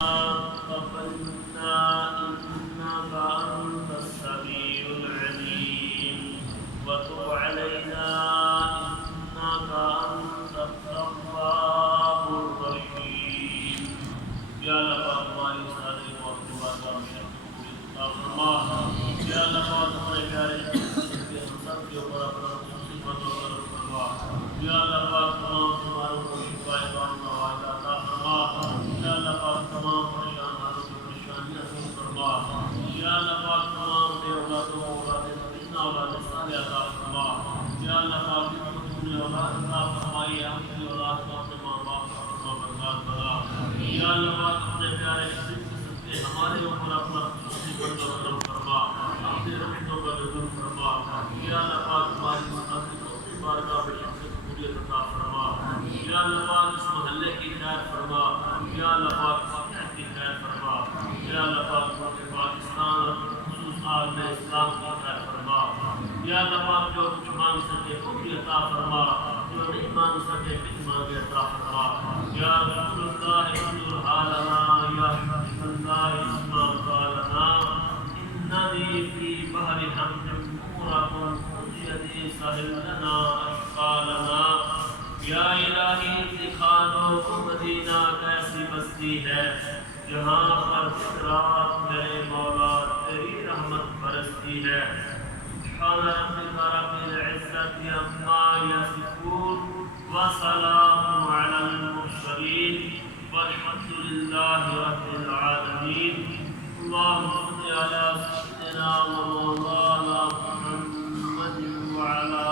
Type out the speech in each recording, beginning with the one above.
تقبلنا إنك أنت السميع العليم وتب علينا إنك أنت التواب الرحيم يا الله हमारी सारी मौजूदा या अल्लाह हमारे प्यारे के हम सब के ऊपर अपना मुसीबत और करम फरमा या अल्लाह तमाम बीमारों को शिफा का वादा अता फरमा या अल्लाह तमाम परेशान हालों की परेशानियां दूर फरमा या अल्लाह तमाम औलादों औलाद मदीना औलाद साले अता फरमा या अल्लाह जितने औलाद अता फरमाई अपनी औलाद को अपने माँ बाप का फरमा बरकत बना या अल्लाह अपने प्यारे से हमारे ऊपर अपना मुसीबत और करम फरमा अपने रखने का नज़र फरमा या अल्लाह हमारी मुसाफिर को अपनी बारगाह में शख्सियत पूरी अता फरमा या अल्लाह इस मोहल्ले की खैर फरमा या अल्लाह इस की खैर फरमा या अल्लाह पाकिस्तान खुसूस में इस्लाम की खैर फरमा या अल्लाह जो कुछ मांग सके वो भी अता फरमा जो नहीं मांग सके भी मांगे अता फरमा या रसूलुल्लाह इंजुर हालना या हबीबल्लाह इस्मा कालना इन्ननी फी बहरि हमद मुरकुन यदी साहिल लना अशकालना या इलाही दिखानो मदीना कैसी बस्ती है जहाँ पर रात मेरे मौला तेरी रहमत बरसती है सुब्हान रब्बिका रब्बिल इज्जति अम्मा यसिफून व सलामुन अलल मुरसलीन वल्हम्दुलिल्लाहि रब्बिल आलमीन अल्लाहुम्मा सल्लि अला सय्यिदिना व मौलाना मुहम्मद व अला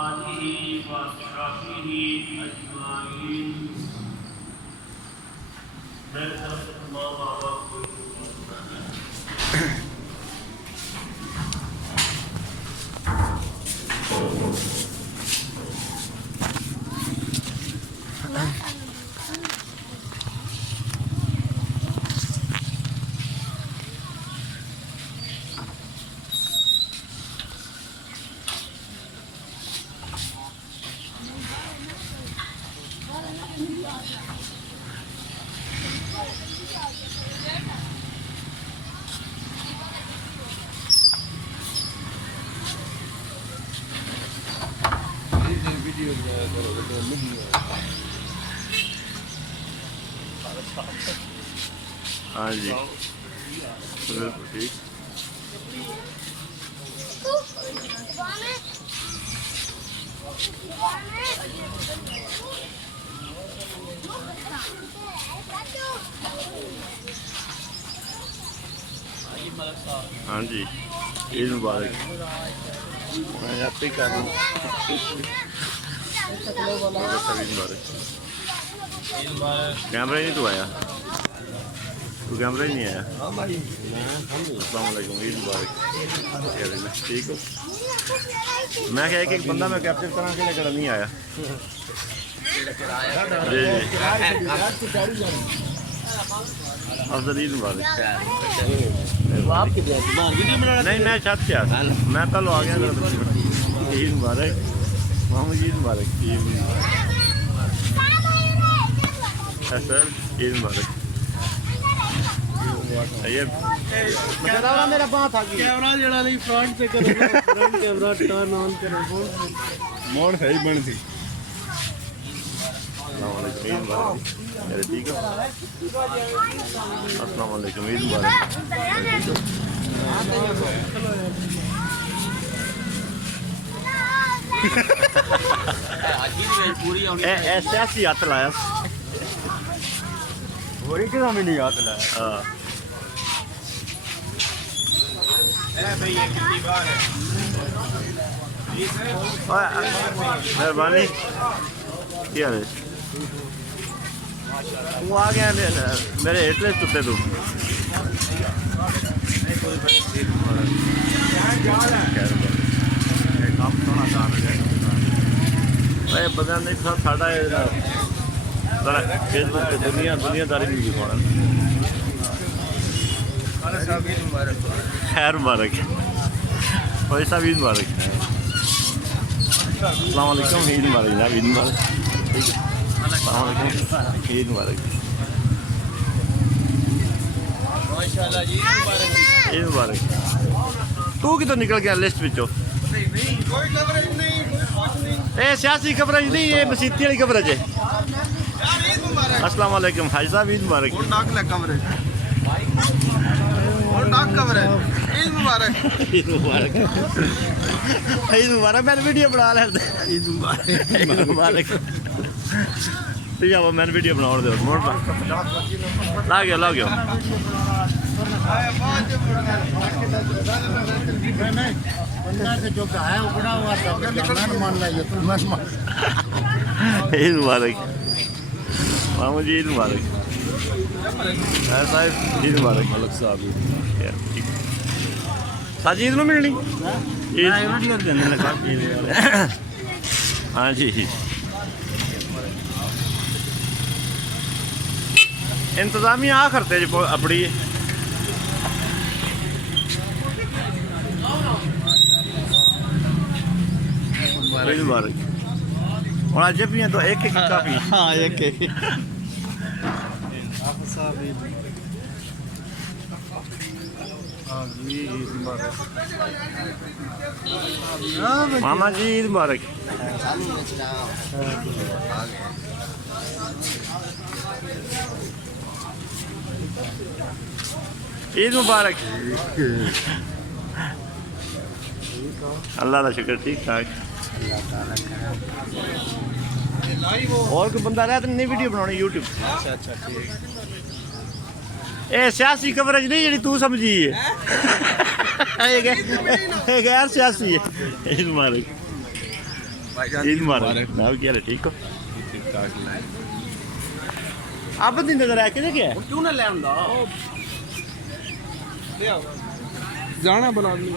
आलिहि व अस्हाबिहि अजमाइन। मेरे तरफ से तमाम आवाज़ को हाँ जी ठीक हाँ जी ईद मुबारक मैं आप ही कर रहा हूँ कैमरा ही नहीं तो आया तो कैमरा ही नहीं आया। अस्सलाम वालेकुम ईद मुबारक ठीक हो मैं क्या एक बंदा मैं कैप्चर करा के लेकर नहीं आया जी अफजल ईद मुबारक नहीं मैं छत पे आया मैं कल आ गया ईद मुबारक मोहम्मद ईद मुबारक ईद सर ईद मुबारक मेरा बात आ गया कैमरा जड़ा नहीं फ्रंट से करो फ्रंट कैमरा टर्न ऑन करो मोड़ है ही बन थी ठीक है अस्सलाम वालेकुम ईद मुबारक ऐसे ऐसी हाथ लाया वही के सामने नहीं हाथ लाया मेहरबानी क्या है तू आ गया मेरे हेठले चुते तू बंदा नहीं साढ़ा फेसबुक पे दुनियादारी भी दिखाना खैर मुबारक भाई साहब ईद मुबारक अस्सलाम वालेकुम ईद मुबारक जनाब ईद मुबारक ठीक है अस्सलाम वालेकुम ईद मुबारक ईद मुबारक। तू कितों निकल गया लिस्ट विचों? कोई कवरेज नहीं, कुछ नहीं। ये सियासी कवरेज नहीं, ये मसीती वाली कवरेज है। अस्सलाम वालेकुम हाजी साहब, ईद मुबारक। डाक ले कवरेज और डाक कवरेज। ईद मुबारक। ईद मुबारक। ईद मुबारक। मैंने वीडियो बना लेते। ईद मुबारक। ईद मुबारक। ठीक है, वो मैंने वीडियो बना दो। मोड़ पर ला गया, ला गया। ईद मुबारक मामू जी, ईद मुबारक साहब, ईद मुबारक मलक साहब। साजी ईद में मिलनी हाँ जी। इंतजामिया आ करते जी अपनी ईद मुबारक। और आज भी हैं तो एक एक काफी। हाँ एक एक। मामा जी ईद मुबारक। ईद मुबारक। अल्लाह का शुक्र, ठीक ठाक। और कोई बंदा रहा तो नहीं वीडियो बनानी यूट्यूब। अच्छा अच्छा ठीक। ए सियासी कवरेज नहीं जी तू समझी है। गैर सियासी है। ईद मुबारक। ईद मुबारक। ना क्या ठीक हो? ठीक ठाक। आप दिन नजर आया किधर क्या? क्यों ना ले आंदा जाना बना दी।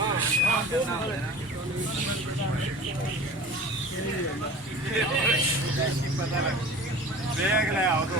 देख ले आओ तो